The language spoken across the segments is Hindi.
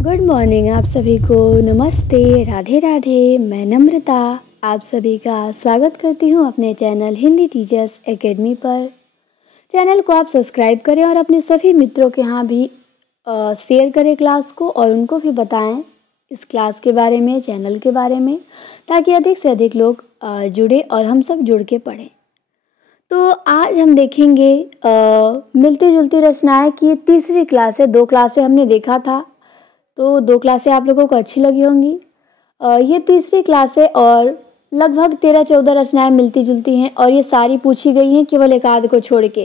गुड मॉर्निंग आप सभी को। नमस्ते, राधे राधे। मैं नम्रता आप सभी का स्वागत करती हूँ अपने चैनल हिंदी टीचर्स एकेडमी पर। चैनल को आप सब्सक्राइब करें और अपने सभी मित्रों के यहाँ भी शेयर करें क्लास को, और उनको भी बताएं इस क्लास के बारे में, चैनल के बारे में, ताकि अधिक से अधिक लोग जुड़े और हम सब जुड़ के पढ़ें। तो आज हम देखेंगे मिलती जुलती रचनाएं की तीसरी क्लास है। 2 क्लासें हमने देखा था, तो 2 क्लासें आप लोगों को अच्छी लगी होंगी। ये तीसरी क्लास है और लगभग 13-14 रचनाएं मिलती जुलती हैं, और ये सारी पूछी गई हैं केवल एक आध को छोड़ के।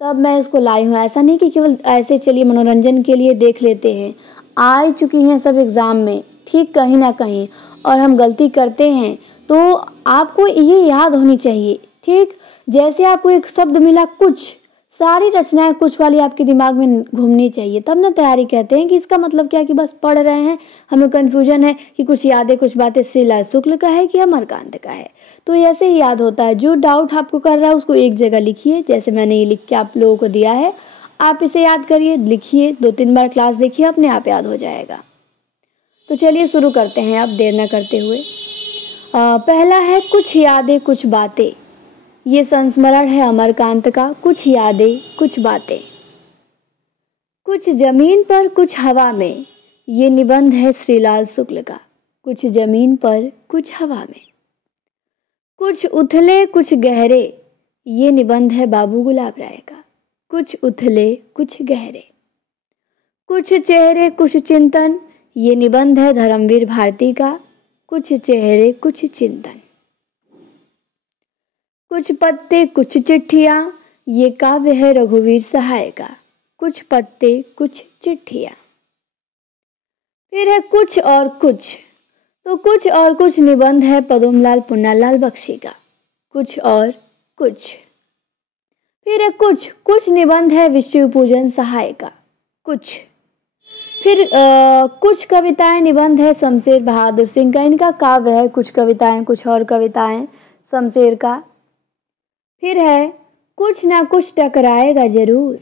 तब मैं इसको लाई हूँ, ऐसा नहीं कि केवल ऐसे चलिए मनोरंजन के लिए देख लेते हैं। आ चुकी हैं सब एग्ज़ाम में, ठीक, कहीं ना कहीं, और हम गलती करते हैं तो आपको ये याद होनी चाहिए। ठीक, जैसे आपको एक शब्द मिला कुछ, सारी रचनाएं कुछ वाली आपके दिमाग में घूमनी चाहिए, तब ना तैयारी कहते हैं। कि इसका मतलब क्या है कि बस पढ़ रहे हैं, हमें कन्फ्यूजन है कि कुछ यादें, कुछ बातें श्रीलाल शुक्ल का है कि अमरकांत का है, तो ऐसे ही याद होता है। जो डाउट आपको कर रहा है उसको एक जगह लिखिए, जैसे मैंने ये लिख के आप लोगों को दिया है, आप इसे याद करिए, लिखिए, 2-3 बार क्लास देखिए, अपने आप याद हो जाएगा। तो चलिए शुरू करते हैं अब देर न करते हुए। पहला है कुछ यादें कुछ बातें। ये संस्मरण है अमरकांत का। कुछ यादें कुछ बातें। कुछ जमीन पर कुछ हवा में, ये निबंध है श्रीलाल शुक्ल का। कुछ जमीन पर कुछ हवा में। कुछ उथले कुछ गहरे, ये निबंध है बाबू गुलाब राय का। कुछ उथले कुछ गहरे। कुछ चेहरे कुछ चिंतन, ये निबंध है धर्मवीर भारती का। कुछ चेहरे कुछ चिंतन। कुछ पत्ते कुछ चिट्ठियाँ, ये काव्य है रघुवीर सहाय का। कुछ पत्ते कुछ चिट्ठियाँ। फिर है कुछ और कुछ, तो कुछ और कुछ निबंध है पदमलाल पुन्नालाल बख्शी का। कुछ और कुछ। फिर है कुछ कुछ निबंध है विष्णु पूजन सहाय का। कुछ। फिर कुछ कविताएं निबंध है शमशेर बहादुर सिंह का। इनका काव्य है कुछ कविताएं कुछ और कविताएं, शमशेर का। फिर है कुछ ना कुछ टकराएगा जरूर,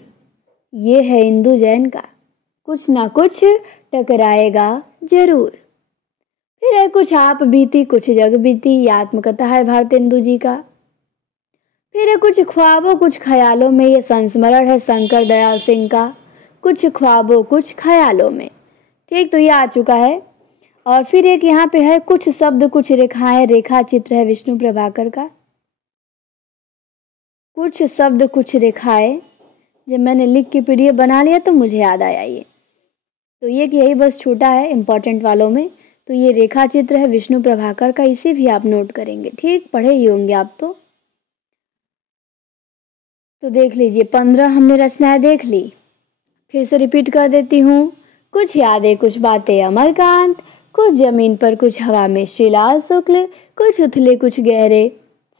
ये है इंदु जैन का। कुछ ना कुछ टकराएगा जरूर। फिर है कुछ आप बीती कुछ जग बीती, ये आत्मकथा है भारतेंदु जी का। फिर है कुछ ख्वाबों कुछ ख्यालों में, ये संस्मरण है शंकर दयाल सिंह का। कुछ ख्वाबों कुछ ख्यालों में। ठीक, तो ये आ चुका है। और फिर एक यहाँ पे है कुछ शब्द कुछ रेखाएं, रेखा चित्र है विष्णु प्रभाकर का। कुछ शब्द कुछ रेखाएं, जब मैंने लिख के पीडीएफ बना लिया तो मुझे याद आया ये। तो ये कि यही बस छोटा है इम्पोर्टेंट वालों में। तो ये रेखा चित्र है विष्णु प्रभाकर का, इसे भी आप नोट करेंगे। ठीक, पढ़े ही होंगे आप तो देख लीजिए, 15 हमने रचनाएं देख ली। फिर से रिपीट कर देती हूँ। कुछ यादें कुछ बातें अमरकांत, कुछ जमीन पर कुछ हवा में श्रीलाल शुक्ल, कुछ उथले कुछ गहरे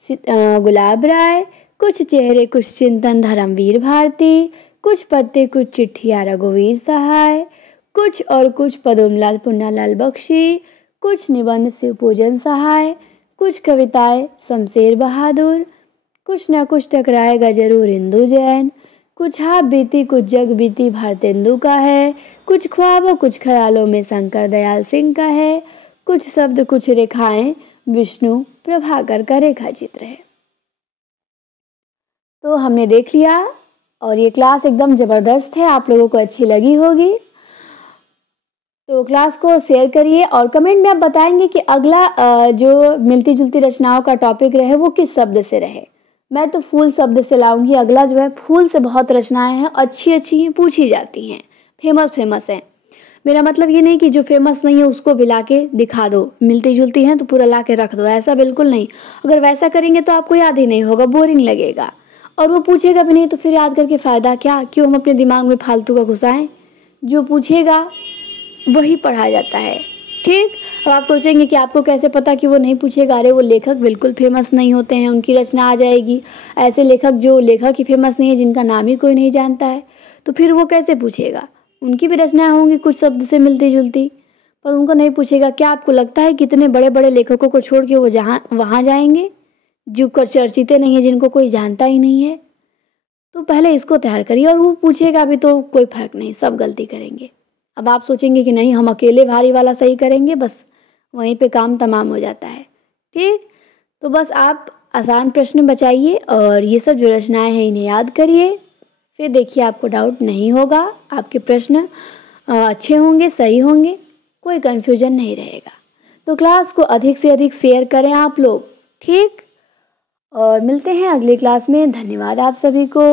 गुलाब राय, कुछ चेहरे कुछ चिंतन धर्मवीर भारती, कुछ पत्ते कुछ चिट्ठियाँ रघुवीर सहाय, कुछ और कुछ पदमलाल पुन्नालाल बख्शी, कुछ निबंध शिव पूजन सहाय, कुछ कविताएं शमशेर बहादुर, कुछ न कुछ टकराएगा जरूर इंदु जैन, कुछ आप बीती कुछ जग बीती भारतेंदु का है, कुछ ख्वाबों कुछ ख्यालों में शंकर दयाल सिंह का है, कुछ शब्द कुछ रेखाएं विष्णु प्रभाकर का रेखा चित्र है। तो हमने देख लिया, और ये क्लास एकदम ज़बरदस्त है, आप लोगों को अच्छी लगी होगी। तो क्लास को शेयर करिए और कमेंट में आप बताएंगे कि अगला जो मिलती जुलती रचनाओं का टॉपिक रहे वो किस शब्द से रहे। मैं तो फूल शब्द से लाऊंगी अगला, जो है फूल से बहुत रचनाएं हैं, अच्छी अच्छी हैं, पूछी जाती हैं, फेमस हैं। मेरा मतलब ये नहीं कि जो फेमस नहीं है उसको भी ला के दिखा दो, मिलती जुलती हैं तो पूरा ला के रख दो, ऐसा बिल्कुल नहीं। अगर वैसा करेंगे तो आपको याद ही नहीं होगा, बोरिंग लगेगा, और वो पूछेगा भी नहीं, तो फिर याद करके फ़ायदा क्या? क्यों हम अपने दिमाग में फालतू का घुसाएं? जो पूछेगा वही पढ़ा जाता है। ठीक, अब आप सोचेंगे कि आपको कैसे पता कि वो नहीं पूछेगा? अरे वो लेखक बिल्कुल फेमस नहीं होते हैं, उनकी रचना आ जाएगी। ऐसे लेखक जो लेखक ही फेमस नहीं है, जिनका नाम ही कोई नहीं जानता है, तो फिर वो कैसे पूछेगा? उनकी भी रचनाएं होंगी कुछ शब्द से मिलती जुलती, पर उनको नहीं पूछेगा। क्या आपको लगता है कितने बड़े बड़े लेखकों को छोड़ के वो वहाँ जाएंगे जो चर्चित नहीं है, जिनको कोई जानता ही नहीं है? तो पहले इसको तैयार करिए, और वो पूछेगा भी तो कोई फर्क नहीं, सब गलती करेंगे। अब आप सोचेंगे कि नहीं हम अकेले भारी वाला सही करेंगे, बस वहीं पे काम तमाम हो जाता है। ठीक? तो बस आप आसान प्रश्न बचाइए और ये सब जो रचनाएँ हैं इन्हें याद करिए। फिर देखिए आपको डाउट नहीं होगा, आपके प्रश्न अच्छे होंगे, सही होंगे, कोई कन्फ्यूजन नहीं रहेगा। तो क्लास को अधिक से अधिक शेयर करें आप लोग, ठीक? और मिलते हैं अगली क्लास में। धन्यवाद आप सभी को।